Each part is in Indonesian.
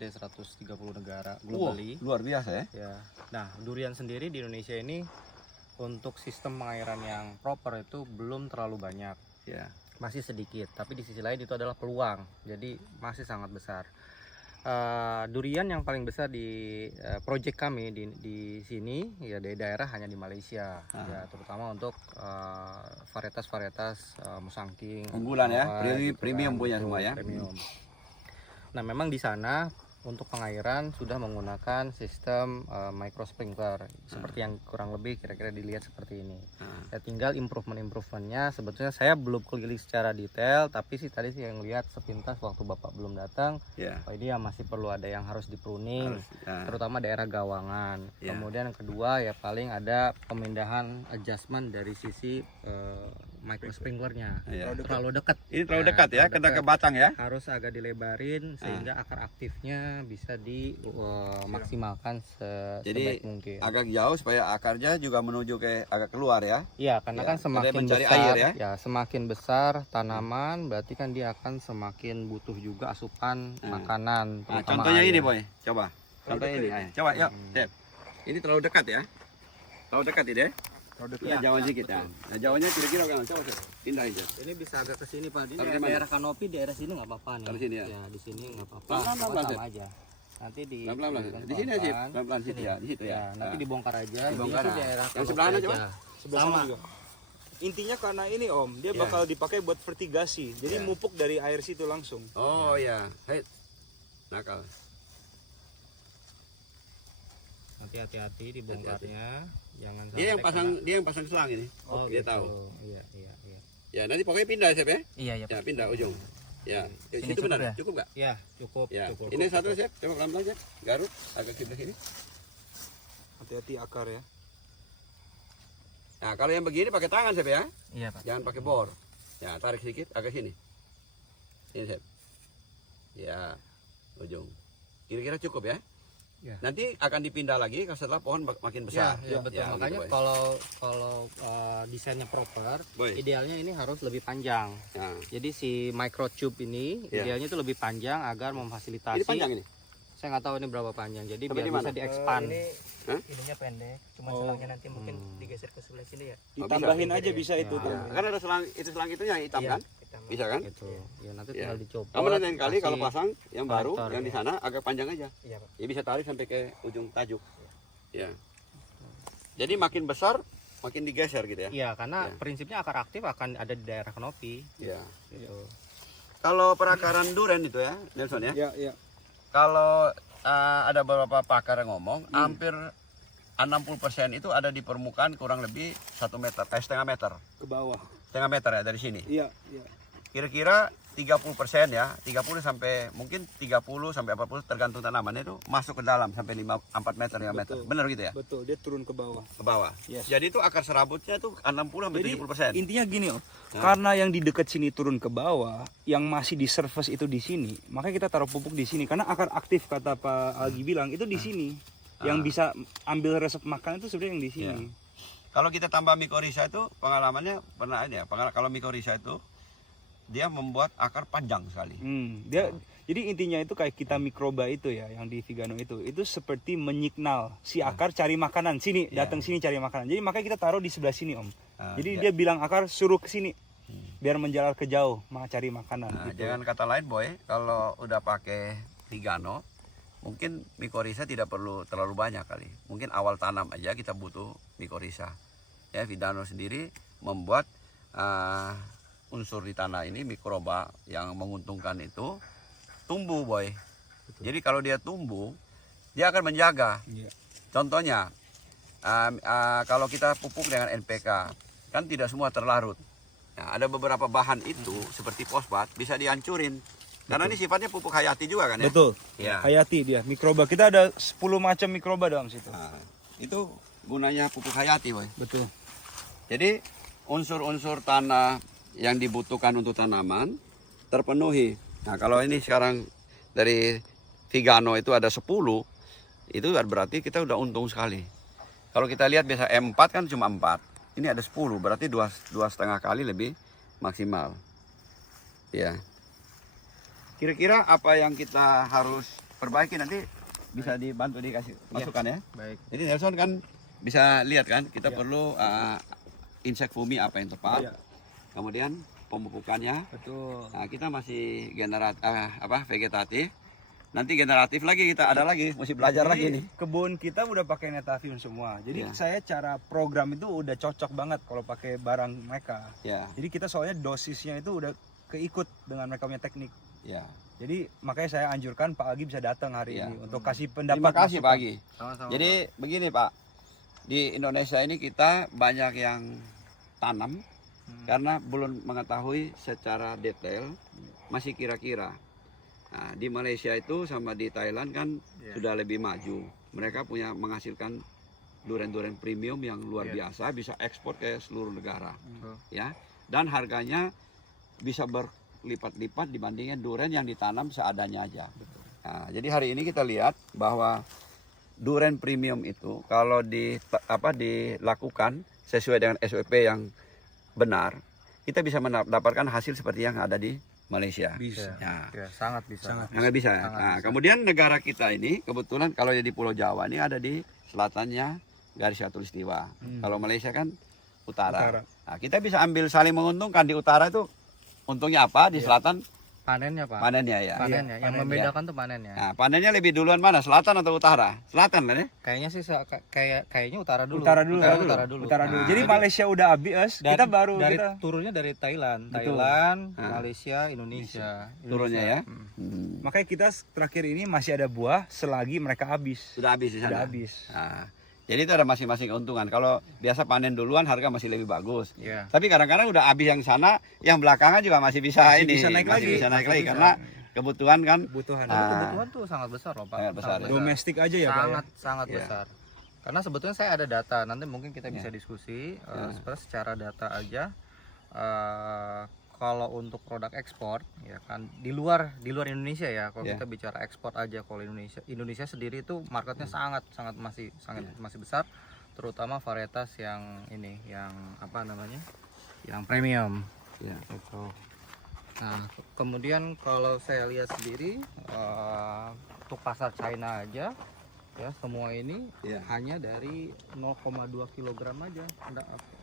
Di 130 negara Wow, globally. luar biasa ya. Ya. Nah, durian sendiri di Indonesia ini untuk sistem pengairan yang proper itu belum terlalu banyak. Ya. Masih sedikit, tapi di sisi lain itu adalah peluang. Jadi masih sangat besar. Durian yang paling besar di project kami di sini ya di daerah hanya di Malaysia, ya terutama untuk varietas-varietas musangking Unggulan ya, gitu premium kan, punya betul, semua ya. premium. Nah, memang di sana untuk pengairan sudah menggunakan sistem micro sprinkler seperti yang kurang lebih kira-kira dilihat seperti ini. Ya, tinggal improvementnya sebetulnya saya belum keliling secara detail, tapi sih tadi sih yang lihat sepintas waktu Bapak belum datang. Ya. Oh, ini ya masih perlu ada yang harus dipruning, terutama daerah gawangan. Ya. Kemudian yang kedua ya paling ada pemindahan adjustment dari sisi micro sprinklernya. Ya. Terlalu dekat. Ini terlalu dekat ya, kena ke batang ya. Harus agak dilebarin sehingga akar aktifnya bisa dimaksimalkan sebaik mungkin. Agak jauh supaya akarnya juga menuju ke agak keluar ya. Iya, karena kan semakin mencari besar air ya. semakin besar tanaman berarti kan dia akan semakin butuh juga asupan makanan. Nah, contohnya air. ini Boy, coba. Contohnya ini, ayo. Coba yuk, Dep. Ini terlalu dekat ya. Terlalu dekat ini ya. Kita jauh sedikit ya. Nah, jauhnya kira-kira kan, coba pindah aja. Ini bisa agak ke sini Pak. Ini Taruh di daerah kanopi, daerah sini nggak apa-apa nih. Taruh sini ya. Ya, di sini nggak apa-apa. Pelan-pelan, Sama aja. Nanti di Pelan-pelan. Di sini aja, pelan-pelan situ ya, di situ ya. nanti dibongkar aja. Dibongkar. Ini daerah Yang sebelahan aja, kanopi Pak. Sebelah sana juga. Intinya karena ini Om, dia Iya. bakal dipakai buat vertigasi. Jadi Iya. mupuk dari air situ langsung. Oh ya, hei. Nakal. Nanti hati-hati dibongkarnya. Jangan sampai Dia yang pasang selang ini. Oh, dia gitu. tahu. Iya. Ya, nanti pokoknya pindah Sep ya. Iya, Ya, pindah ujung. Ya, Ini itu cukup benar. ya? Cukup nggak? Ya, cukup. Ya. cukup. Ini satu Sep, coba pelan-pelan Sep. Garuk agak sebelah sini. Hati-hati akar ya. Nah, kalau yang begini pakai tangan Sep ya. Iya, Pak. Jangan pakai bor. Ya, tarik sedikit agak sini. Ini Sep. Ya, ujung. Kira-kira cukup ya. Ya. Nanti akan dipindah lagi setelah pohon makin besar. Ya, betul. Ya, Makanya gitu, Boy. kalau desainnya proper, Boy. idealnya ini harus lebih panjang. Ya. Jadi si microtube ini Ya. idealnya itu lebih panjang agar memfasilitasi. Ini panjang ini. Saya nggak tahu ini berapa panjang. Jadi Sampai biar di mana? bisa diekspand. Ininya pendek, cuma Oh. selangnya nanti mungkin digeser ke sebelah sini ya. Ditambahin aja bisa itu Ya. tuh. Ya. Kan ada selang itu yang hitam Iya, kan? kita Bisa kan? Gitu. Ya nanti Ya. tinggal dicoba. Kamu nanti kali kalau pasang yang baru, konektor, yang di sana agak panjang aja. Iya, Pak. Ya bisa tarik sampai ke ujung tajuk. Ya. Jadi makin besar, makin digeser gitu ya. Iya, karena Ya. prinsipnya akar aktif akan ada di daerah kanopi. Ya. Gitu. Kalau perakaran durian itu ya, Nelson ya. Ya. Kalau ada beberapa pakar yang ngomong, hampir 60% itu ada di permukaan kurang lebih 1 meter, setengah meter. Ke bawah. Setengah meter ya dari sini. Iya. Kira-kira 30% ya, 30 sampai mungkin 30 sampai 40 tergantung tanamannya itu masuk ke dalam sampai 4 meter 5 meter. Betul. Benar gitu ya? Betul, dia turun ke bawah. Ke bawah. Yes. Jadi itu akar serabutnya itu 60 sampai 70%. Intinya gini Om, Nah. karena yang di dekat sini turun ke bawah, yang masih di surface itu di sini, makanya kita taruh pupuk di sini karena akar aktif kata Pak Algi bilang itu di sini. Yang bisa ambil resep makan itu sebenarnya yang di sini. Kalau kita tambah mikorrhiza itu pengalamannya pernah ada ya. Kalau mikorrhiza itu dia membuat akar panjang sekali. Dia jadi intinya itu kayak kita mikroba itu ya yang di Vigano itu seperti menyignal si akar cari makanan sini, datang sini cari makanan. Jadi makanya kita taruh di sebelah sini Om. Jadi dia bilang akar suruh ke sini biar menjalar ke jauh cari makanan. Nah, gitu. jangan kata lain Boy, kalau udah pakai Vigano mungkin mikorrhiza tidak perlu terlalu banyak kali. Mungkin awal tanam aja kita butuh mikorrhiza. Ya, Vigano sendiri membuat unsur di tanah ini mikroba yang menguntungkan itu tumbuh Boy. Jadi kalau dia tumbuh, dia akan menjaga. Iya. Contohnya, kalau kita pupuk dengan NPK, kan tidak semua terlarut. Nah, ada beberapa bahan itu seperti fosfat bisa dihancurin. Karena ini sifatnya pupuk hayati juga kan ya? Betul. Ya. Hayati dia, mikroba. Kita ada 10 macam mikroba dalam situ. Nah, itu gunanya pupuk hayati Boy. Betul. Jadi unsur-unsur tanah yang dibutuhkan untuk tanaman terpenuhi. Nah, kalau ini sekarang dari Vigano itu ada 10, itu berarti kita udah untung sekali. Kalau kita lihat biasa M4 kan cuma 4. Ini ada 10, berarti 2,5 kali lebih maksimal. Ya. Kira-kira apa yang kita harus perbaiki nanti bisa dibantu dikasih masukan ya. Baik. Jadi Nelson kan bisa lihat kan kita perlu insek fumi apa yang tepat. Iya. Kemudian pemupukannya. Betul. Nah, kita masih vegetatif. Nanti generatif lagi kita ada lagi, mesti belajar lagi nih. Kebun kita udah pakai Netafim semua. Jadi Ya. saya cara program itu udah cocok banget kalau pakai barang mereka. Ya, Jadi kita soalnya dosisnya itu udah keikut dengan mereka punya teknik. ya. Jadi makanya saya anjurkan Pak Agi bisa datang hari Ya. ini untuk kasih Terima pendapat. kasih masukan. Pak Agi. Sama-sama. Jadi begini Pak, di Indonesia ini kita banyak yang tanam karena belum mengetahui secara detail, masih kira-kira. Nah, di Malaysia itu sama di Thailand kan sudah lebih maju. Mereka punya menghasilkan durian-durian premium yang luar biasa, bisa ekspor ke seluruh negara, ya. Dan harganya bisa berlipat-lipat dibandingin durian yang ditanam seadanya aja. Nah, jadi hari ini kita lihat bahwa durian premium itu kalau dilakukan sesuai dengan SOP yang benar, kita bisa mendapatkan hasil seperti yang ada di Malaysia. Bisa. Ya. Ya, sangat bisa. Sangat bisa. Sangat Nah, bisa. kemudian negara kita ini kebetulan kalau di Pulau Jawa ini ada di selatannya garis khatulistiwa. Kalau Malaysia kan utara. Nah, kita bisa ambil saling menguntungkan. Di utara itu untungnya apa? Di selatan Panennya, Pak. panennya ya. Panennya. Yang panen, membedakan tuh panennya. Nah, panennya lebih duluan mana? Selatan atau utara? Selatan kan ya? Kayaknya sih kayaknya utara dulu. Utara dulu. Utara dulu. Utara dulu. Nah, Jadi Malaysia udah habis, kita baru kita turunnya dari Thailand, Betul. Thailand, Nah. Malaysia, Indonesia. Turunnya ya. Hmm. makanya kita terakhir ini masih ada buah selagi mereka habis. Sudah habis di Sudah sana. habis. Nah, jadi itu ada masing-masing keuntungan. Kalau biasa panen duluan harga masih lebih bagus. Iya. Tapi kadang-kadang udah habis yang sana, yang belakangan juga masih bisa Masih ini, bisa naik masih lagi. bisa naik Masih lagi bisa. karena kebutuhan kan. Kebutuhan. Tapi Ah. kebutuhan tuh sangat besar loh, Pak. Sangat besar, ya. Domestik aja ya, Pak. Ya? sangat Iya. besar. Karena sebetulnya saya ada data, nanti mungkin kita bisa Iya. diskusi Iya. secara data aja. Kalau untuk produk ekspor, ya kan di luar Indonesia ya. Kalau Iya. kita bicara ekspor aja, kalau Indonesia sendiri itu marketnya sangat masih besar, terutama varietas yang ini, yang apa namanya, yang premium. Ya. Gitu. Nah, kemudian kalau saya lihat sendiri untuk pasar China aja ya, semua ini Iya. hanya dari 0,2 kg aja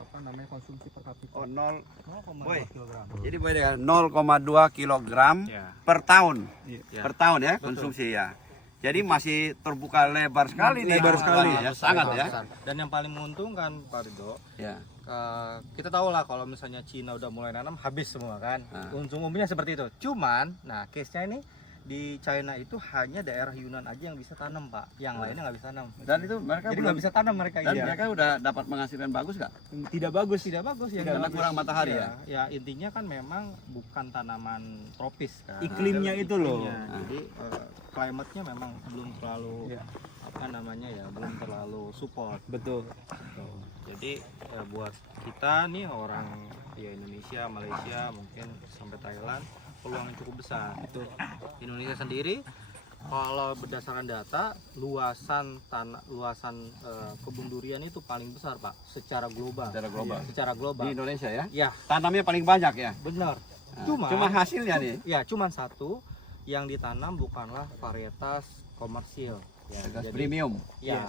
apa namanya konsumsi per kapita. Oh, 0. 0,2 Boy. kg. Jadi boleh dengan 0,2 kilogram Ya. per tahun. Ya. Per tahun ya Betul. konsumsi ya. Jadi masih terbuka lebar sekali nih. Lebar sekali. ya, sangat ya. Besar. Dan yang paling menguntungkan Pak Rido, Ya. kita tahu lah kalau misalnya Cina udah mulai nanam habis semua kan. Umumnya seperti itu. Cuman, nah case-nya ini di China itu hanya daerah Yunan aja yang bisa tanam, Pak. Yang lainnya nggak bisa tanam. Dan itu mereka Jadi belum nggak bisa tanam mereka. dan Iya. mereka udah dapat menghasilkan bagus nggak? Tidak bagus. Tidak bagus ya. Karena kurang matahari ya. Ya intinya kan memang bukan tanaman tropis kan. Iklimnya itu loh. Iklimnya. Jadi climate-nya memang belum terlalu apa namanya ya, belum terlalu support. Betul. Gitu. Jadi buat kita nih orang ya Indonesia, Malaysia, mungkin sampai Thailand, peluang yang cukup besar. Itu Indonesia sendiri kalau berdasarkan data luasan kebun durian itu paling besar, Pak, secara global. Secara global. Iya, secara global. Di Indonesia ya. Ya, Tanamnya paling banyak ya. benar. Nah, cuma hasilnya nih. Ya, cuman satu yang ditanam bukanlah varietas komersil. Ya, Varietas premium. Ya,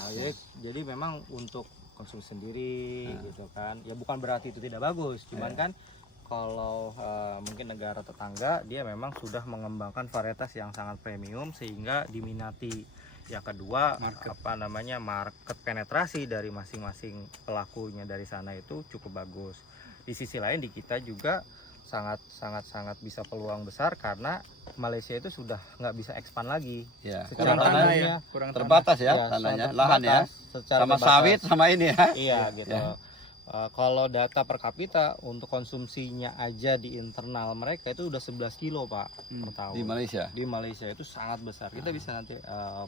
jadi memang untuk konsumsi sendiri gitu kan. Ya bukan berarti itu tidak bagus, cuman kan kalau mungkin negara tetangga dia memang sudah mengembangkan varietas yang sangat premium sehingga diminati. Yang kedua, market penetrasi dari masing-masing pelakunya dari sana itu cukup bagus. Di sisi lain di kita juga sangat bisa peluang besar karena Malaysia itu sudah nggak bisa expand lagi. Ya. Secara Karena tanahnya tanahnya kurang terbatas ya, Ya, tanahnya, sangat lahan ya. terbatas, secara Sama terbatas. sawit sama ini ya. Iya gitu. Ya. Kalau data per kapita untuk konsumsinya aja di internal mereka itu udah 11 kilo, Pak, per tahun. Di Malaysia. Di Malaysia itu sangat besar. Kita bisa nanti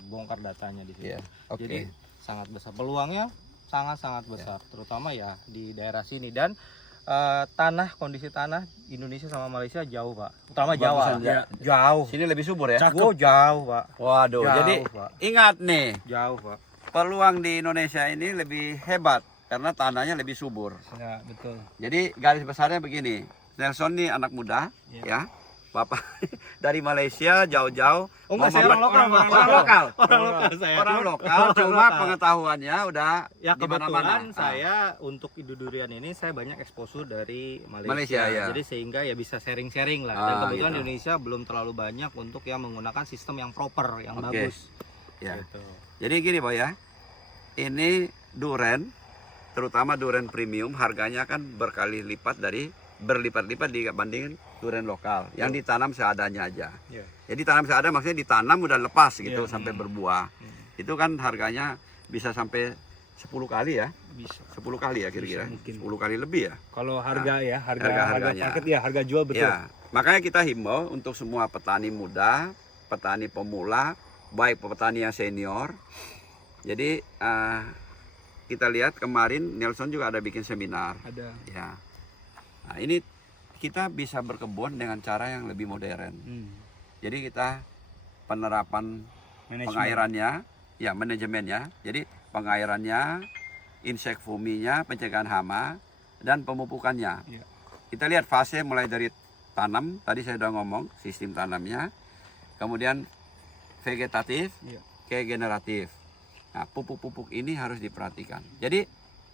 bongkar datanya di sini. Iya. Oke. Jadi sangat besar. Peluangnya sangat besar, terutama ya di daerah sini. Dan kondisi tanah Indonesia sama Malaysia jauh, Pak. Terutama Jawa. Bagusan, ya. Jauh. Sini lebih subur ya. Oh, jauh, Pak. Waduh, Jauh, jadi Pak. ingat nih, Jauh, Pak. peluang di Indonesia ini lebih hebat karena tanahnya lebih subur. Ya, betul. Jadi garis besarnya begini, Nelson nih anak muda, ya. Bapak dari Malaysia jauh-jauh. Oh enggak, saya mau orang lokal, Pak. Orang lokal. Orang lokal saya. Orang lokal, cuma lokal. pengetahuannya udah Ya di mana-mana. kebetulan saya untuk Idu Durian ini saya banyak exposure dari Malaysia, Malaysia, ya. jadi sehingga ya bisa sharing-sharing lah. Ah, Dan kebetulan gitu. di Indonesia belum terlalu banyak untuk yang menggunakan sistem yang proper, yang Oke. bagus. Ya. Gitu. Jadi gini Boy ya, ini duren, terutama duren premium, harganya kan berlipat-lipat dibandingin duren lokal yang ditanam seadanya aja. Iya. Jadi tanam seadanya maksudnya ditanam udah lepas gitu Iya. sampai berbuah. Itu kan harganya bisa sampai 10 kali ya, Bisa. 10 kali ya kira-kira, Bisa, mungkin. 10 kali lebih ya. Kalau harga ya, harga Harga-harganya. market ya, harga jual betul. Ya, makanya kita himbau untuk semua petani muda, petani pemula, baik petani yang senior. Jadi kita lihat kemarin Nelson juga ada bikin seminar. Ada. Ya, nah ini kita bisa berkebun dengan cara yang lebih modern. Jadi kita penerapan Manajemen. pengairannya, ya manajemennya. Jadi pengairannya, insek fuminya, pencegahan hama, dan pemupukannya. Iya. Kita lihat fase mulai dari tanam, tadi saya sudah ngomong sistem tanamnya, kemudian vegetatif, Iya. ke generatif. Nah, pupuk-pupuk ini harus diperhatikan. Jadi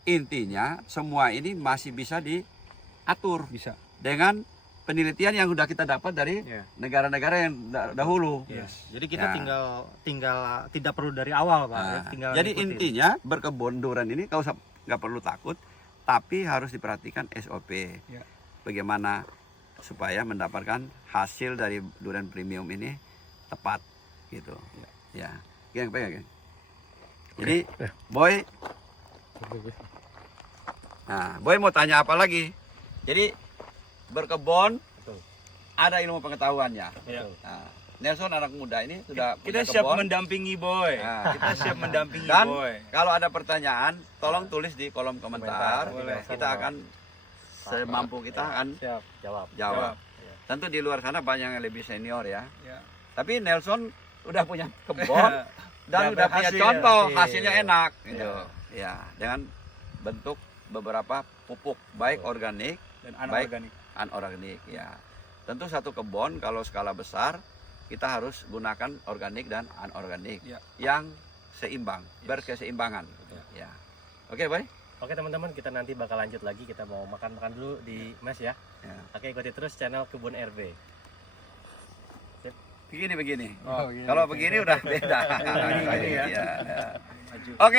intinya semua ini masih bisa diatur Bisa. dengan penelitian yang sudah kita dapat dari Ya. negara-negara yang dahulu. Yes. Jadi kita Ya. tinggal tidak perlu dari awal, Pak. Nah, Tinggal jadi ngikutin. intinya berkebun durian ini nggak perlu takut, tapi harus diperhatikan SOP. Ya. Bagaimana supaya mendapatkan hasil dari durian premium ini tepat, gitu. Ya, geng pegang. Geng. Jadi, Boy, nah, Boy mau tanya apa lagi? Jadi berkebun ada ilmu pengetahuannya. Ya. Nah, Nelson anak muda ini sudah Kita punya siap kebun. mendampingi Boy. Nah. Kita siap mendampingi Dan Boy. kalau ada pertanyaan, tolong tulis di kolom komentar. Boleh. Kita akan semampu kita akan Siap, jawab. jawab. Tentu di luar sana banyak yang lebih senior ya. Ya. Tapi Nelson udah punya kebun dan Udah udah punya berhasil, contoh, hasil. hasilnya enak gitu. Ya, dengan bentuk beberapa pupuk baik organik, Dan baik anorganik. anorganik ya. Tentu satu kebun kalau skala besar kita harus gunakan organik dan anorganik Ya. yang seimbang, berkeseimbangan. Ya. Oke, Boy. Oke teman-teman, kita nanti bakal lanjut lagi. Kita mau makan-makan dulu di Mas ya. Ya. Oke, ikuti terus channel Kebun RB. Begini. Oh, Kalau begini udah beda. Begini ya. Ya. Maju. Oke.